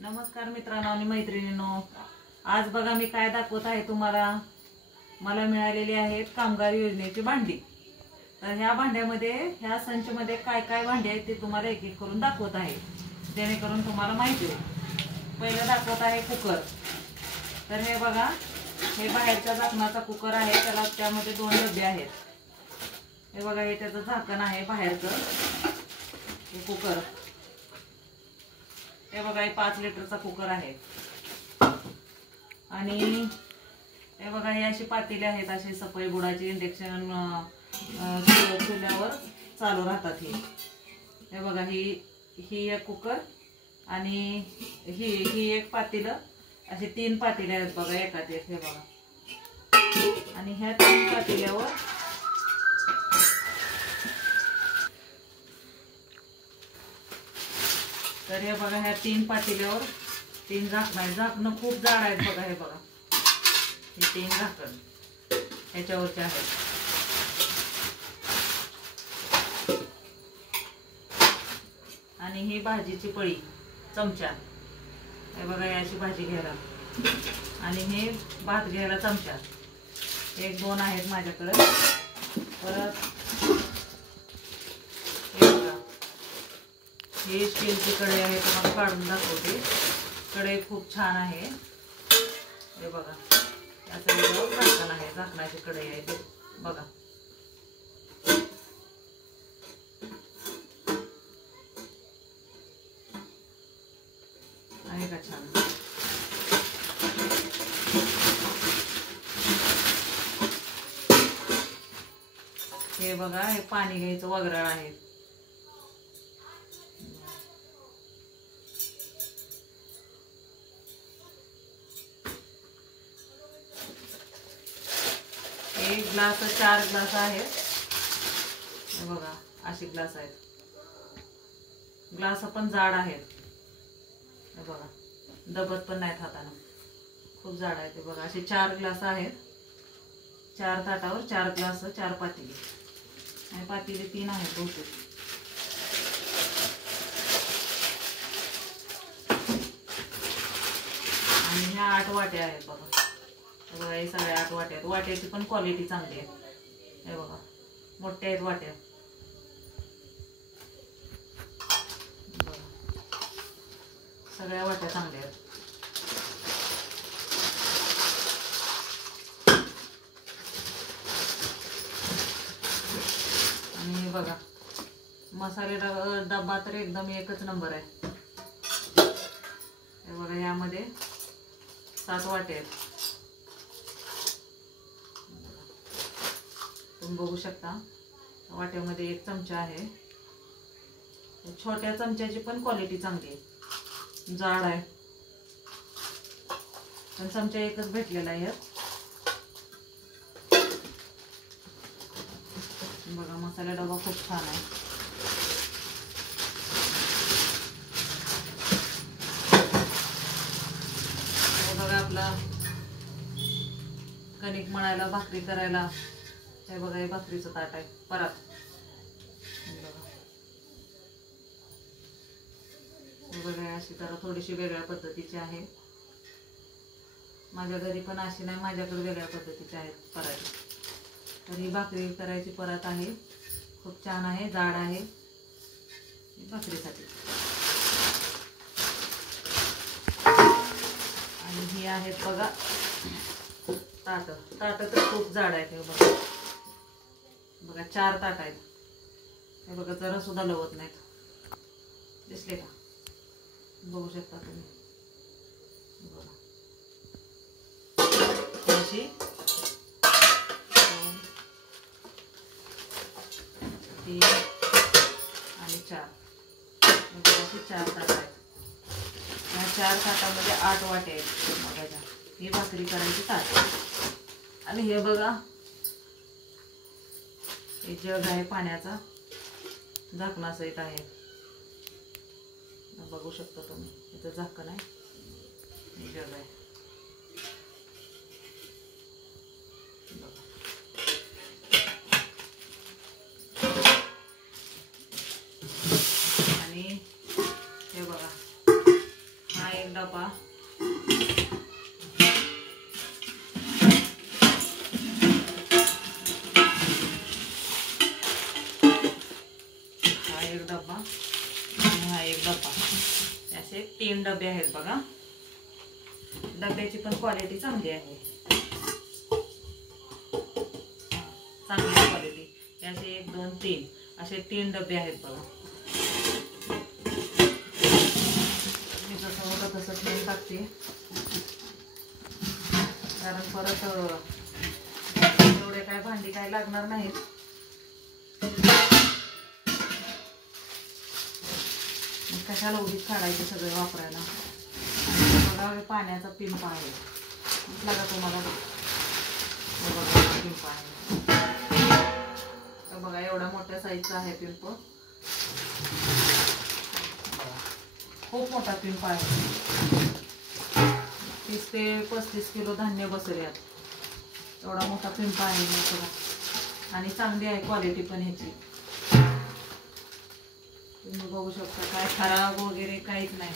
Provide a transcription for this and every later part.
नमस्कार मित्रांनो आणि मैत्रिणींनो, आज बघा मी काय दाखवत आहे तुम्हाला। मला मिळालेली आहेत कामगार योजनेची भांडी। तर ह्या भांड्यामध्ये ह्या संच मध्ये काय काय भांडी आहेत ते तुम्हाला एक एक करून दाखवत आहे, जेणेकरून तुम्हाला माहिती होईल। पहिलं दाखवत आहे कुकर। तर हे बघा, हे बाहेरच्या झाकणाचा कुकर आहे, त्याला त्यामध्ये 2 डबे आहेत। हे बघा, हे त्याचं झाकण आहे बाहेरचं हे कुकर। हे बघा, हे 5 लिटरचा कुकर आहे। आणि हे बघा, हे अशी पातेले आहेत, असे सफाई बुडाचे इंडक्शन चुल्यावर चालू राहतात। हे बघा, ही एक कुकर आणि ही एक पातेलं, असे 3 पातेले आहेत बघा एकात एक। हे बघा, आणि ह्या 3 पातेल्यावर तर हे बघा, ह्या 3 पातेल्यावर 3 झाकण आहेत। झाकणं खूप जाड आहेत बघा। हे बघा, हे 3 झाकण ह्याच्यावरचे आहेत। आणि ही भाजीची पळी चमचा। हे बघा, ही अशी भाजी घ्यायला, आणि हे भात घ्यायला चमचा। 1-2 आहेत माझ्याकडे। परत हे स्टीलची कढई आहे, तुम्हाला काढून दाखवते। कढई खूप छान आहे। हे बघा, याचं वेगळं झाकण आहे, झाकणाची कढई आहे ते बघा। आहे का छान? हे बघा, हे पाणी घ्यायचं वगराळ आहे। एक ग्लास 4 ग्लास आहेत। हे बघा, असे ग्लास आहेत। ग्लास पण जाड आहेत। हे बघा, दबत पण नाहीत हाताने, खूप जाड आहेत। हे बघा, असे 4 ग्लास आहेत। 4 ताटावर 4 ग्लास, 4 पातेले, आणि पातेले 3 आहेत बहुतेक। आणि ह्या 8 वाट्या आहेत बघा। हे बघा, हे सगळ्या 8 वाट्या आहेत। वाट्याची पण क्वालिटी चांगली आहे। हे बघा, मोठ्या आहेत वाट्या। बघा, सगळ्या वाट्या चांगल्या आहेत। आणि हे बघा, मसाले डब्बा तर एकदम एकच नंबर आहे। हे बघा, यामध्ये 7 वाटे आहेत। तुम्ही बघू शकता, वाट्यामध्ये 1 चमचा आहे। छोट्या चमच्याची पण क्वालिटी चांगली आहे, जाड आहे, पण चमचा एकच भेटलेला आहे। बघा, मसाला डबा खूप छान आहे। बघा, आपला कणिक मळायला, भाकरी करायला, हे बघा, हे भाकरीचं ताट आहे, परात। बघा, अशी जरा थोडीशी वेगळ्या पद्धतीची आहे। माझ्या घरी पण अशी नाही, माझ्याकडे वेगळ्या पद्धतीचे आहेत परात। तर ही भाकरी करायची परात आहे, खूप छान आहे, जाड आहे भाकरीसाठी। आणि ही आहेत बघा ताट। ताट तर खूप जाड आहेत। हे बघा, बघा 4 ताट आहेत। हे बघा, जरा सुद्धा लवत नाहीत, दिसले का? बघू शकता तुम्ही। बघा, अशी 2, 3 आणि 4, अशी 4 ताट आहेत। या 4 ताटामध्ये 8 वाटे आहेत बघा। ही भाकरी करायची ताट। आणि हे बघा, हे जग आहे पाण्याचा, झाकणासहित आहे। बघू शकता तुम्ही, इथं झाकण आहे, हे जग आहे। आणि हे बघा, हा एक डबा, हा एक डबा आणि हा एक डबा, असे 3 डबे आहेत बघा. डब्याची पण क्वालिटी चांगली आहे, चांगली क्वालिटी. असे 1 2 3 असे 3 डबे आहेत बघा. मी जसं होतं तसं ठेवून टाकते, कारण परत एवढे काय भांडी काय लागणार नाहीत. कशाला उडीत काढायचं सगळं वापरायला. बघा पाण्याचा पिंप आहे, दिसला का तुम्हाला? पिंप आहे बघा, एवढा मोठ्या साईजचा आहे पिंप. खूप मोठा पिंप आहे, 30 ते 35 किलो धान्य बसेल यात. एवढा मोठा पिंप आहे बघा, आणि चांगली आहे क्वालिटी पण ह्याची. तुम्ही बघू शकता, काय खराब वगैरे काहीच नाही.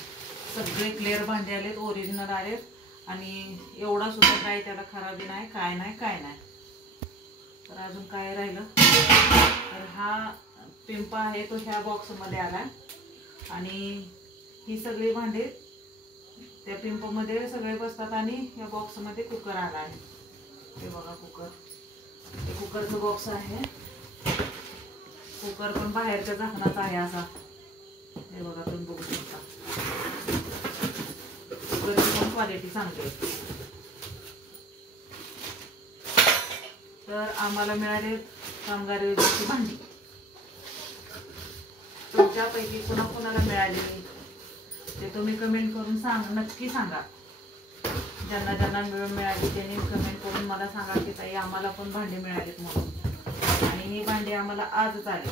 सगळे क्लिअर भांडे आलेत, ओरिजिनल आलेत, आणि एवढा सुद्धा काही त्याला खराबी नाही, काय नाही काय नाही. तर अजून काय राहिलं, तर हा पिंप आहे तो ह्या बॉक्समध्ये आला, आणि ही सगळी भांडे त्या पिंपमध्ये सगळे बसतात, आणि ह्या बॉक्समध्ये कुकर आला आहे. हे बघा कुकर, हे कुकरचं बॉक्स आहे. कुकर पण बाहेरच्या झाकणाचा आहे असा. हे बघा तुम्ही बघू शकता, कुकरची पण क्वालिटी चांगली आहे. तर आम्हाला मिळाले कामगार योजनेची भांडी. तुमच्यापैकी कुणाकुणाला मिळाली ते तुम्ही कमेंट करून नक्की सांगा. ज्यांना ज्यांना मिळाली त्यांनी कमेंट करून मला सांगा की ताई आम्हाला पण भांडी मिळालीत म्हणून. आणि ही भांडी आम्हाला आजच आली.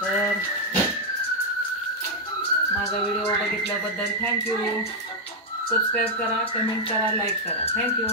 तर माझा व्हिडिओ बघितल्याबद्दल थँक्यू. सबस्क्राईब करा, कमेंट करा, लाईक करा. थँक्यू.